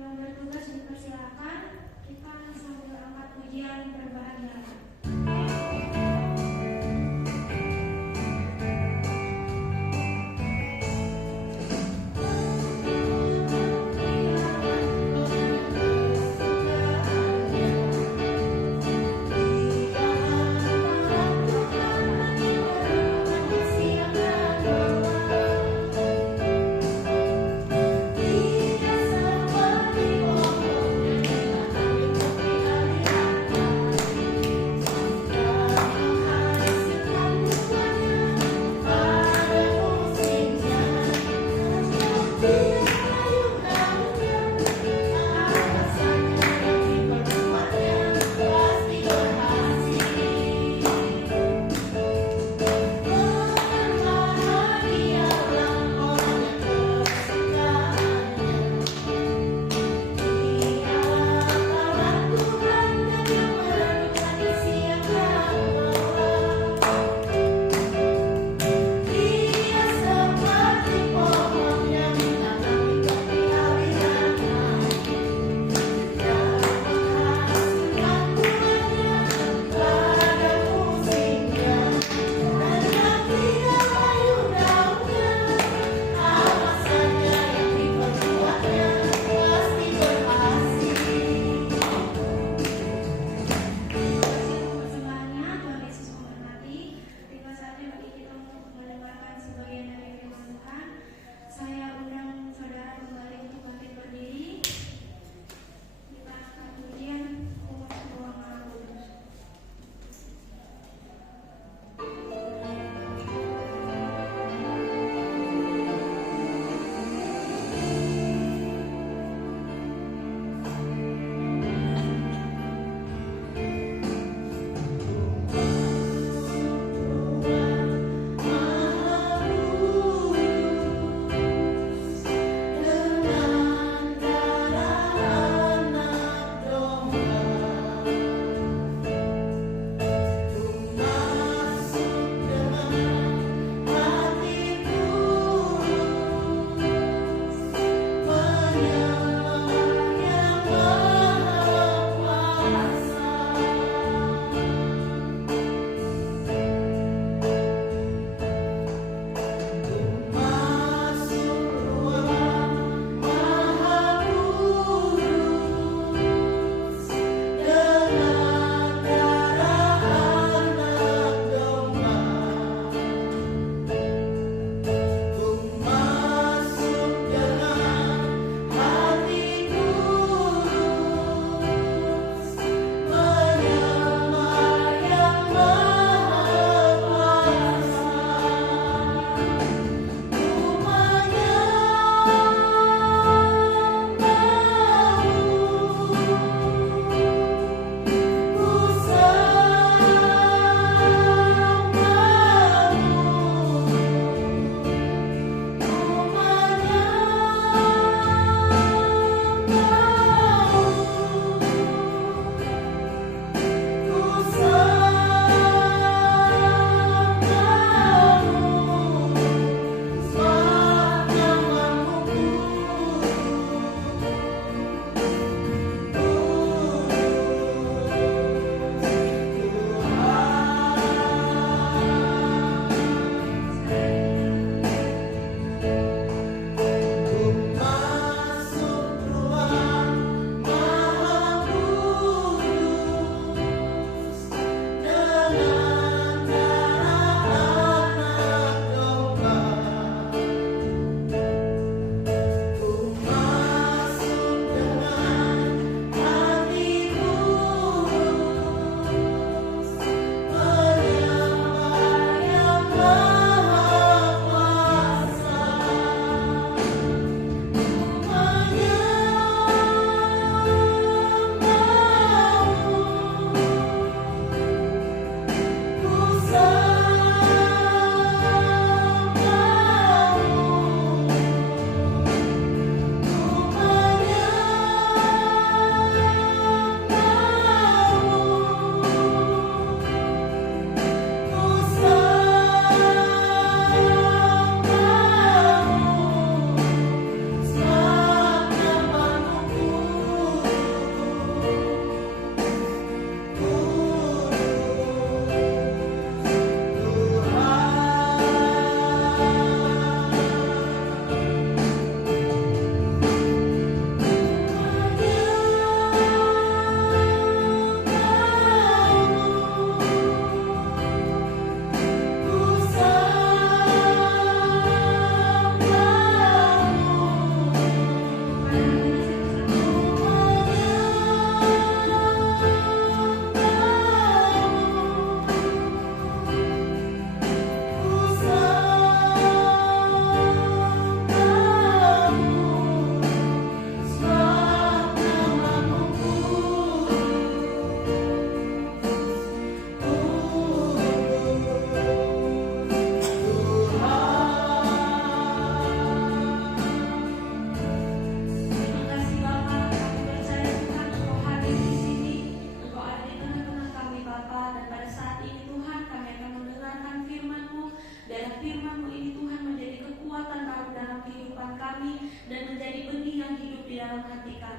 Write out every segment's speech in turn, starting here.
Yang bertugas dipersilakan, kita sambil angkat pujian berbahagia.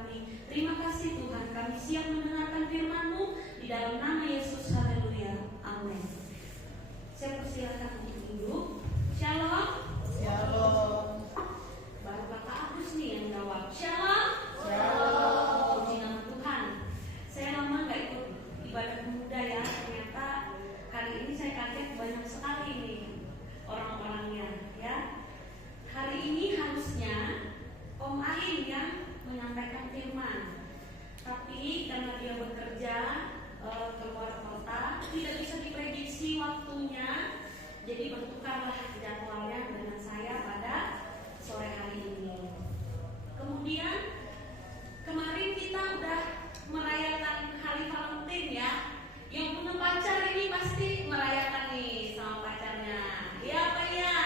kami. Terima kasih Tuhan, kami siap mendengarkan firman-Mu di dalam nama Yesus. Haleluya. Amin. Saya persilakan untuk duduk. Shalom. Shalom. Baru Kakak Agus nih yang jawab. Shalom. Shalom. Puji nama Tuhan. Saya lama nggak ikut ibadah pemuda ya. Ternyata hari ini saya kaget banyak sekali nih orang-orangnya ya. Hari ini harusnya Om Ain yang menyampaikan firman, tapi karena dia bekerja keluar kota, tidak bisa diprediksi waktunya, jadi bertukarlah jadwalnya dengan saya pada sore hari ini. Kemudian kemarin kita udah merayakan Hari Valentine ya. Yang punya pacar ini pasti merayakan nih sama pacarnya. Ya apa ya?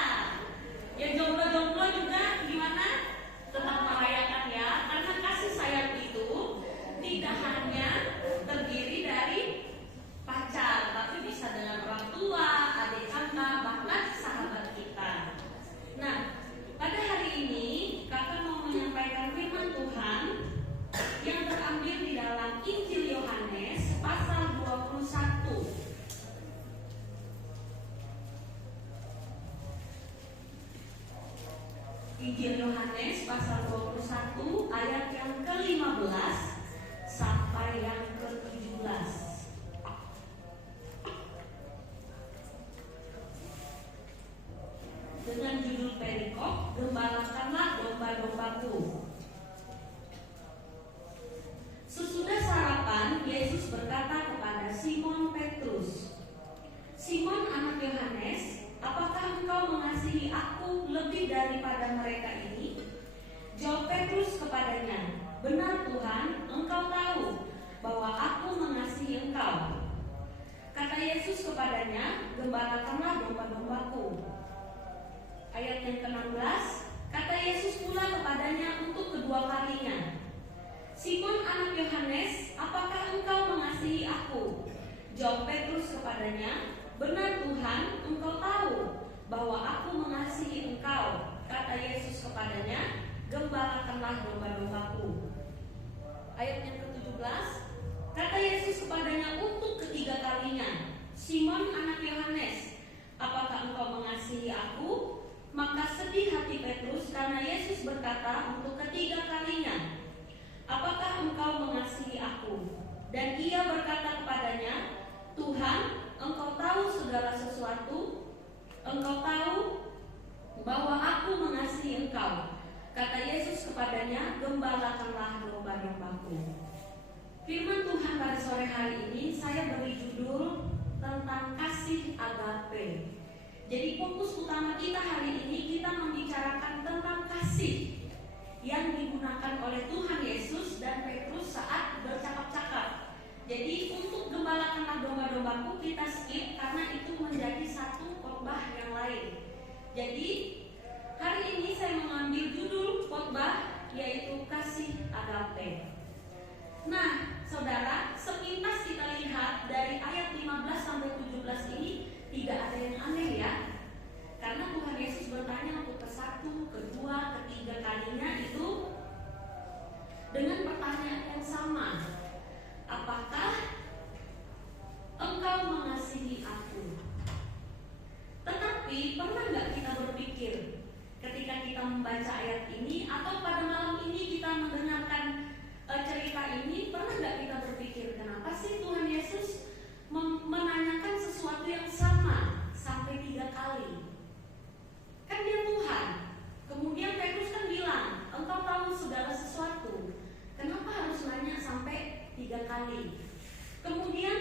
Yang jomblo-jomblo juga gimana? Tetap merayakan ya. Karena kasih sayang itu tidak hanya terdiri dari pacar, tapi bisa dengan orang tua, adik kakak, bahkan sahabat kita. Nah, pada hari ini kakak mau menyampaikan firman Tuhan yang terambil di dalam Injil Yohanes pasal 21. Injil Yohanes pasal 21 ayat yang ke-15 sampai yang ke-17. Dengan judul perikop, gembalakanlah domba-dombaku. Sesudah sarapan, Yesus berkata kepada Simon Petrus, "Simon anak Yohanes, apakah engkau mengasihi aku lebih daripada mereka ini?" Jawab Petrus kepadanya, "Benar Tuhan, engkau tahu bahwa aku mengasihi engkau." Kata Yesus kepadanya, "Gembalakanlah domba-dombaku." Ayat yang ke-16, kata Yesus pula kepadanya untuk kedua kalinya, "Simon anak Yohanes, apakah engkau mengasihi aku?" Jawab Petrus kepadanya, "Benar Tuhan, engkau tahu bahwa aku mengasihi engkau." Kata Yesus kepadanya, "Gembalakanlah domba-dombaku." Ayat yang ke-17, kata Yesus kepadanya untuk ketiga kalinya, "Simon anak Yohanes, apakah engkau mengasihi aku?" Maka sedih hati Petrus karena Yesus berkata untuk ketiga kalinya, "Apakah engkau mengasihi aku?" Dan ia berkata kepadanya, "Tuhan, engkau tahu segala sesuatu, engkau tahu bahwa aku mengasihi engkau." Kata Yesus kepadanya, "Gembalakanlah domba-dombaku." Firman Tuhan pada sore hari ini saya beri judul tentang kasih agape. Jadi fokus utama kita hari ini kita membicarakan tentang kasih yang digunakan oleh Tuhan Yesus dan Petrus saat bercakap-cakap. Jadi untuk gembalakanlah domba-dombaku kita skip karena itu menjadi satu khotbah yang lain. Jadi hari ini saya mengambil judul khotbah yaitu kasih agape. Nah, saudara, sepintas kita lihat dari ayat 15 sampai 17 ini tidak ada yang aneh ya. Karena Tuhan Yesus bertanya untuk ke-1, kedua, ketiga kalinya itu dengan pertanyaan yang sama. Apakah engkau mengasihi aku? Tetapi pernah nggak kita berpikir ketika kita membaca ayat ini atau pada malam ini kita mendengarkan cerita ini, pernah nggak kita berpikir kenapa sih Tuhan Yesus menanyakan sesuatu yang sama sampai 3 kali? Kan dia Tuhan. Kemudian Petrus kan bilang, "Engkau tahu segala sesuatu." Kenapa harus nanya sampai 3 kali? Kemudian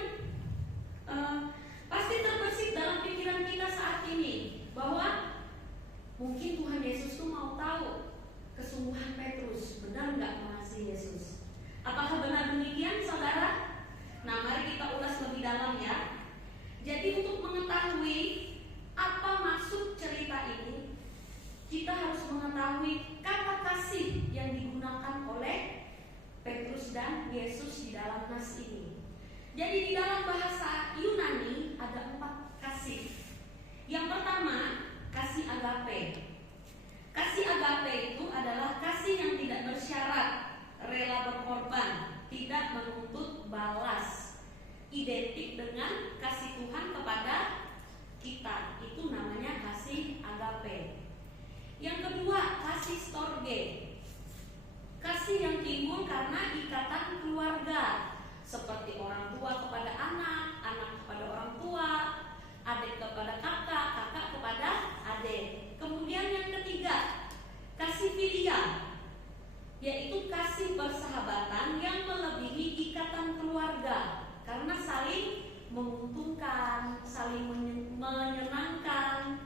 pasti terbesit dalam pikiran kita saat ini bahwa mungkin Tuhan Yesus tuh mau tahu kesungguhan Petrus benar nggak mengasihi Yesus. Apakah benar demikian, saudara? Nah, mari kita ulas lebih dalam ya. Jadi untuk mengetahui apa maksud cerita ini, kita harus mengetahui kata kasih yang digunakan oleh Petrus dan Yesus di dalam nas ini. Jadi di dalam bahasa Yunani ada 4 kasih. Yang pertama, kasih agape. Kasih agape itu adalah kasih yang tidak bersyarat, rela kasih storge. Kasih yang timbul karena ikatan keluarga, seperti orang tua kepada anak, anak kepada orang tua, adik kepada kakak, kakak kepada adik. Kemudian yang ketiga, kasih filia, yaitu kasih persahabatan yang melebihi ikatan keluarga, karena saling menguntungkan, saling menyenangkan.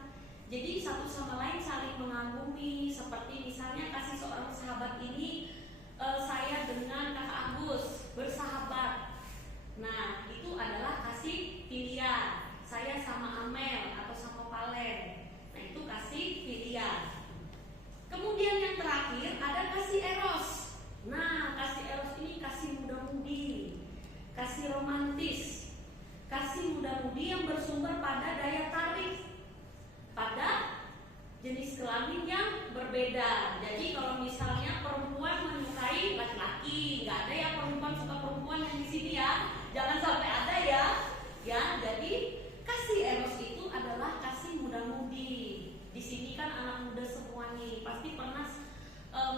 Jadi satu sama lain saling mengagumi. Seperti misalnya kasih seorang sahabat ini, saya dengan kakak Agus bersahabat. Nah, itu adalah kasih filia. Saya sama Amel atau sama Palen. Nah, itu kasih filia. Kemudian yang terakhir ada kasih eros. Nah, kasih eros ini kasih muda-mudi, kasih romantis, kasih muda-mudi yang bersumber pada daya tarik pada jenis kelamin yang berbeda. Jadi kalau misalnya perempuan menyukai laki-laki, nggak ada ya perempuan suka perempuan yang di sini ya, jangan sampai ada ya. Ya, jadi kasih eros itu adalah kasih muda-mudi. Di sini kan anak muda semua nih, pasti pernah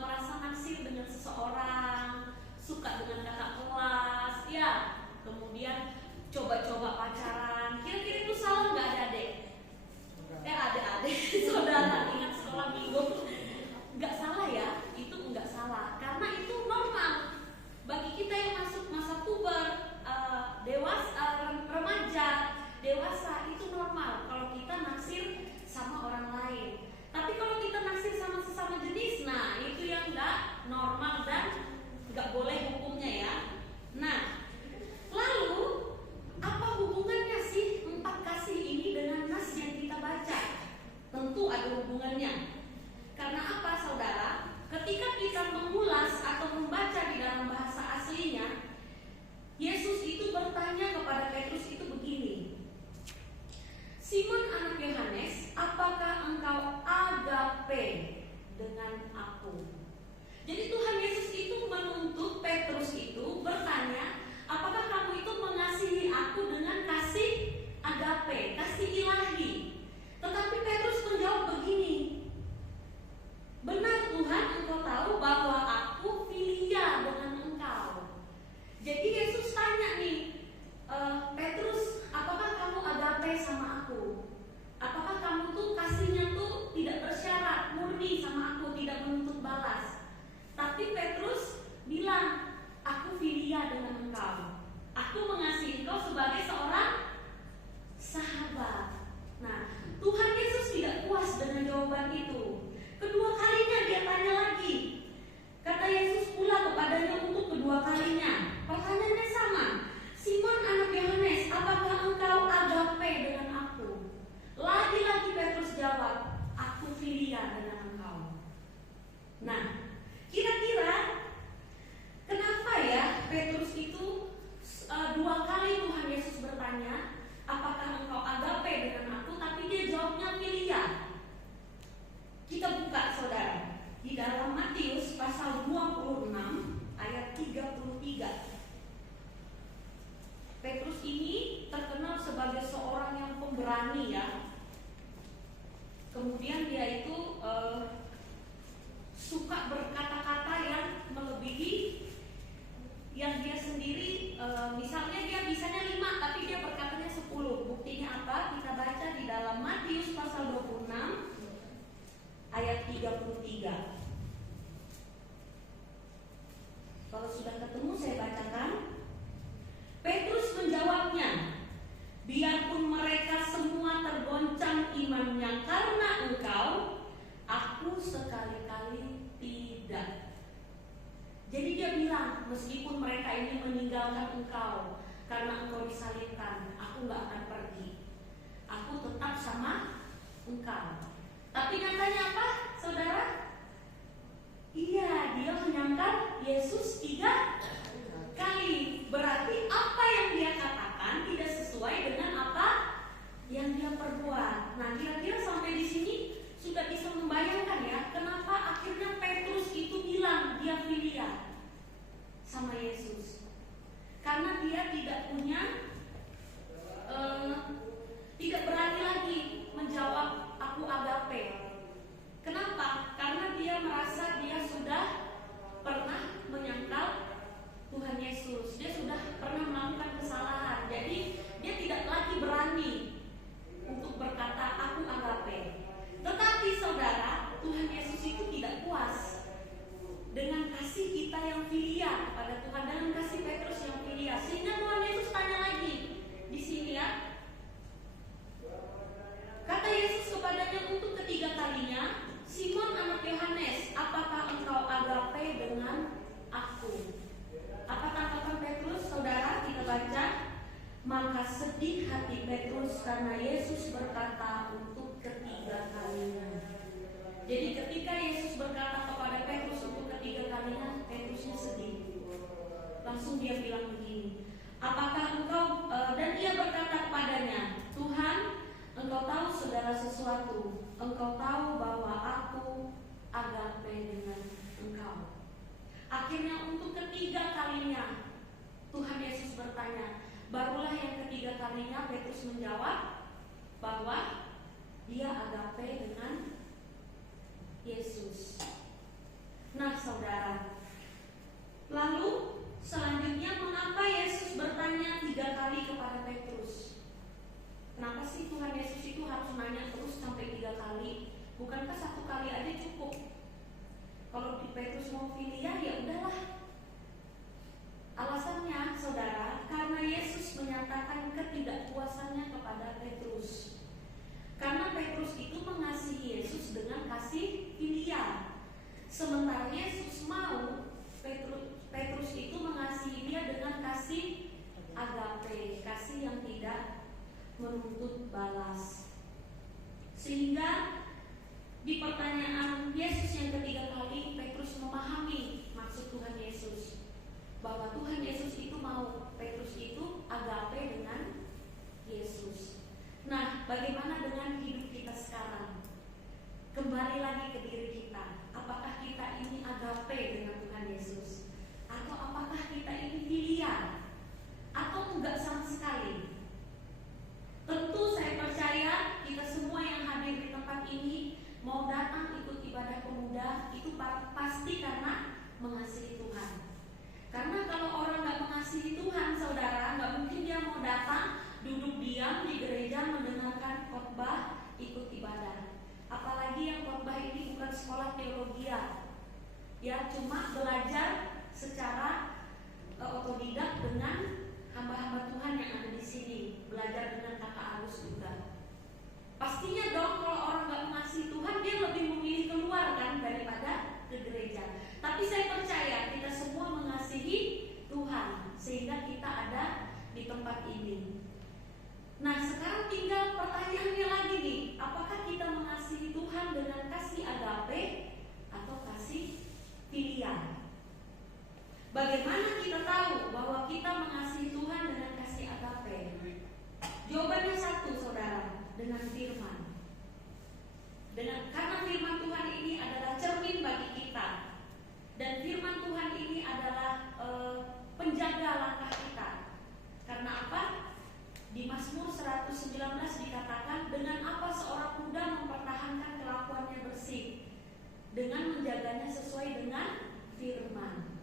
merasa naksir dengan seseorang, suka dengan kakak kelas, ya. Kemudian coba-coba pacaran. Kira-kira itu salah nggak adik-adik? Adik-adik, saudara ingat sekolah minggu? Nggak salah ya, itu nggak salah, karena itu normal bagi kita yang masuk masa puber, remaja, dewasa. Itu normal kalau kita naksir sama orang lain. Tapi kalau kita naksir sama sesama jenis, nah itu yang nggak normal dan nggak boleh hukumnya ya. Nah, lalu apa hubungannya sih 4 kasih ini dengan nas yang kita baca? Tentu ada hubungannya. Karena apa, saudara? Ketika kita mengulas atau membaca di dalam bahasa aslinya, Yesus itu bertanya kepada Petrus itu begini, Simon anak Yohanes, apakah engkau agape dengan aku? Jadi Tuhan Yesus itu menuntut Petrus itu bertanya, apakah kamu itu mengasihi aku dengan kasih agape, kasih ilahi? Tetapi Petrus menjawab begini, benar Tuhan, engkau tahu bahwa aku filia dengan engkau. Jadi Yesus tanya nih, Petrus, apakah kamu agape sama aku? Apakah kamu tuh kasihnya tuh tidak bersyarat, murni sama aku, tidak menuntut balas? Tapi Petrus bilang, aku filia dengan engkau. Aku mengasihi engkau sebagai seorang sahabat. Nah, Tuhan Yesus tidak puas dengan jawaban itu. Kedua kalinya dia tanya lagi. Kata Yesus pula kepadanya untuk kedua kalinya. Pertanyaannya sama. Simon anak Yohanes, apakah engkau agape dengan aku? Lagi-lagi Petrus jawab, aku filia dengan engkau. Nah, kira-kira kenapa ya Petrus itu 2 kali Tuhan Yesus bertanya, apakah engkau agape dengan aku? Tapi dia jawabnya filia. Kita buka, saudara, di dalam Matius pasal 26 ayat 33. Petrus ini terkenal sebagai seorang yang pemberani ya. Kemudian dia itu suka berkata-kata yang melebihi yang dia sendiri, misalnya dia bisanya 5 tapi dia berkatanya 10. Buktinya apa? Kita baca di dalam Matius pasal 26 ayat 33. Kalau sudah ketemu saya bacakan. Petrus menjawabnya, biarpun mereka semua tergoncang imannya karena engkau, aku sekali-kali tidak. Jadi dia bilang, meskipun mereka ini meninggalkan engkau karena engkau disalibkan, aku gak akan pergi. Aku tetap sama engkau. Tapi nyatanya apa, saudara? Iya, dia menyangkal Yesus 3 kali. Berarti apa yang dia katakan tidak sesuai dengan apa yang dia perbuat. Nah, kira-kira sampai di sini sudah bisa membayangkan ya, kenapa akhirnya Petrus itu bilang dia filia sama Yesus. Karena dia tidak punya, tidak berani lagi menjawab aku agape. Kenapa? Karena dia merasa karena Yesus berkata untuk ketiga kalinya. Jadi ketika Yesus berkata kepada Petrus untuk ketiga kalinya, Petrusnya sedih. Langsung dia bilang begini, apakah engkau, dan dia berkata kepadanya, Tuhan, engkau tahu segala sesuatu, engkau tahu bahwa aku agape dengan engkau. Akhirnya untuk ketiga kalinya Tuhan Yesus bertanya. Barulah yang ketiga kalinya Petrus menjawab bahwa dia agape dengan Yesus. Nah saudara, lalu selanjutnya mengapa Yesus bertanya 3 kali kepada Petrus? Kenapa sih Tuhan Yesus itu harus nanya terus sampai 3 kali? Bukankah 1 kali aja cukup? Kalau di Petrus mau filia ya udahlah. Alasannya saudara, karena Yesus menyatakan ketidakpuasannya kepada Petrus. Karena Petrus itu mengasihi Yesus dengan kasih filial. Sementara Yesus mau Petrus itu mengasihi dia dengan kasih agape, kasih yang tidak menuntut balas. Sehingga di pertanyaan Yesus yang ketiga kali, Petrus memahami maksud Tuhan Yesus, bahwa Tuhan Yesus itu mau Petrus itu agape dengan Yesus. Nah, bagaimana dengan hidup kita sekarang? Kembali lagi ke diri kita. Apakah kita ini agape dengan Tuhan Yesus? Atau apakah kita ini filial? Atau enggak sama sekali? Tentu saya percaya kita semua yang hadir di tempat ini mau datang ikut ibadah pemuda itu pasti karena mengasihi Tuhan. Karena kalau orang nggak mengasihi Tuhan, saudara, nggak mungkin dia mau datang, duduk diam di gereja mendengarkan khotbah, ikut ibadah. Apalagi yang khotbah ini bukan sekolah teologi ya, cuma belajar secara otodidak dengan hamba-hamba Tuhan yang ada di sini, belajar dengan kakak Agus juga. Pastinya dong kalau orang nggak mengasihi Tuhan, dia lebih memilih keluar kan daripada ke gereja. Tapi saya percaya kita semua mengasihi Tuhan sehingga kita ada di tempat ini. Nah sekarang tinggal pertanyaannya lagi nih, apakah kita mengasihi Tuhan dengan kasih agape atau kasih filial? Bagaimana kita tahu bahwa kita mengasihi Tuhan dengan kasih agape? Jawabannya satu saudara, dengan firman. Karena firman Tuhan ini adalah cermin bagi kita. Dan firman Tuhan ini adalah penjaga langkah kita. Karena apa? Di Mazmur 119 dikatakan, dengan apa seorang muda mempertahankan kelakuannya bersih? Dengan menjaganya sesuai dengan firman.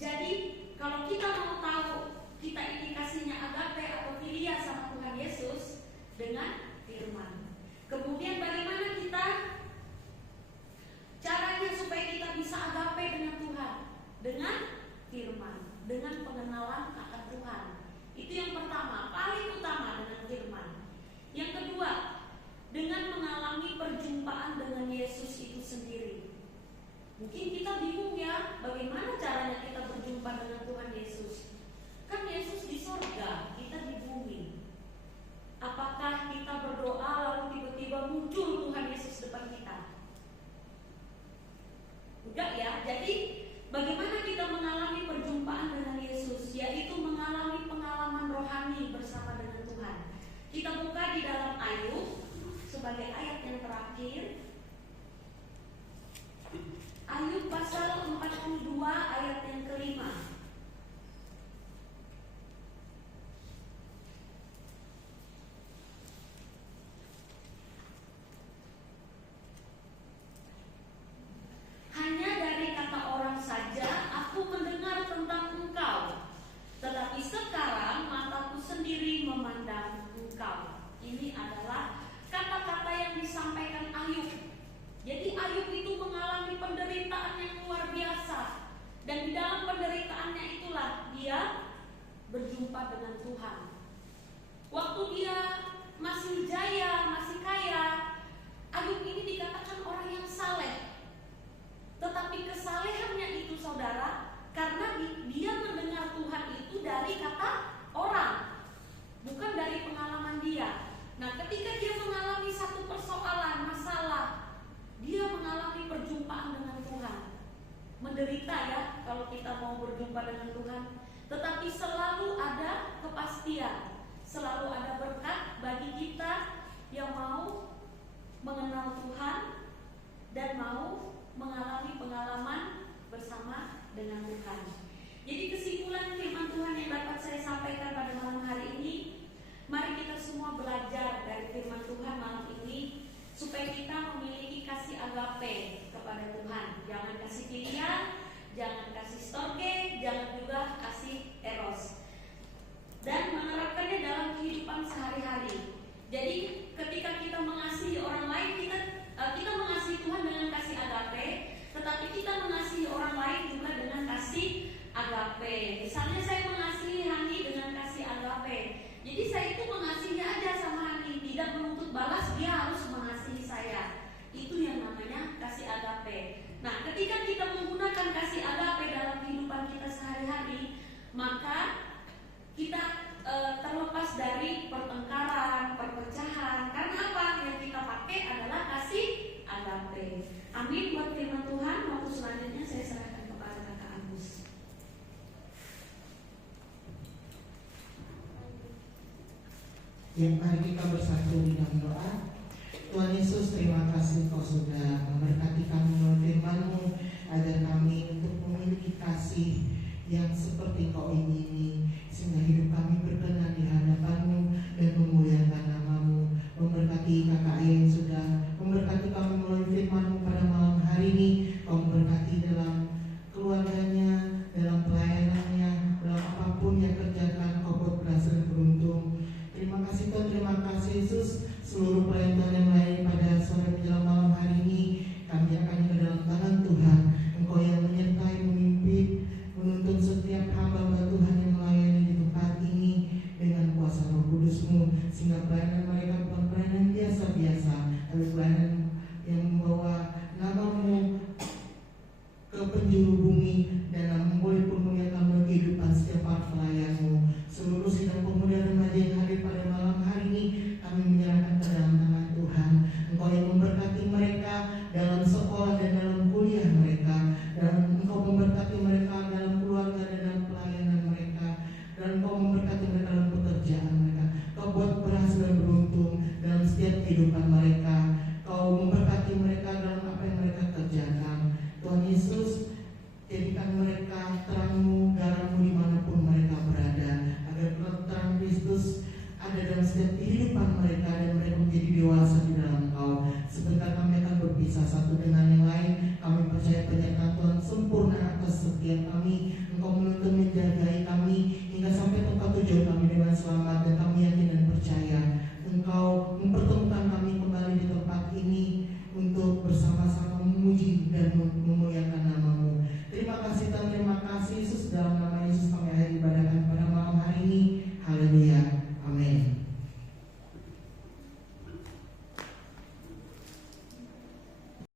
Jadi kalau kita mau tahu kita ini kasihnya agape atau filia sama Tuhan Yesus, dengan firman. Kemudian bagaimana kita caranya supaya kita bisa agape dengan Tuhan? Dengan firman, dengan pengenalan akan Tuhan. Itu yang pertama, paling utama, dengan firman. Yang kedua, dengan mengalami perjumpaan dengan Yesus itu sendiri. Mungkin kita bingung ya, bagaimana caranya kita berjumpa dengan Tuhan Yesus? Kan Yesus di sorga, kita di bumi. Apakah kita berdoa lalu tiba-tiba muncul Tuhan Yesus depan kita? Enggak ya. Jadi bagaimana kita mengalami perjumpaan dengan Yesus? Yaitu mengalami pengalaman rohani bersama dengan Tuhan. Kita buka di dalam Ayub sebagai ayat yang terakhir. Ayub pasal 42 ayat yang ke Tuhan, tetapi selalu ada kepastian, selalu ada berkat bagi kita yang mau mengenal Tuhan dan mau mengalami pengalaman bersama dengan Tuhan. Jadi kesimpulan firman Tuhan yang dapat saya sampaikan pada malam hari ini, mari kita semua belajar dari firman Tuhan malam ini supaya kita memiliki kasih agape kepada Tuhan. Jangan kasih filia, jangan kasih storge, jangan juga kasih eros, dan menerapkannya dalam kehidupan sehari-hari. Jadi ketika kita mengasihi orang lain, kita mengasihi Tuhan dengan kasih agape, tetapi kita mengasihi orang lain juga dengan kasih agape. Misalnya saya mengasihi Hani dengan kasih agape, jadi saya itu mengasihi aja sama Hani, tidak menuntut balas dia harus mengasihi saya. Itu yang namanya kasih agape. Nah, ketika kita menggunakan kasih agape dalam kehidupan kita sehari-hari, maka kita terlepas dari pertengkaran, perpecahan. Karena apa? Yang kita pakai adalah kasih agape. Amin buat firman Tuhan. Waktu selanjutnya saya serahkan kepada Kakak Agus. Ya, mari kita bersatu di dalam doa. Tuhan Yesus, terima kasih Kau sudah memberkati kami melalui firman-Mu, agar kami untuk memiliki kasih yang seperti Kau ingini, sehingga hidup kami berkenan di hadapan-Mu dan memuliakan nama-Mu. Memberkati kakak yang sudah memberkati kami melalui firman-Mu pada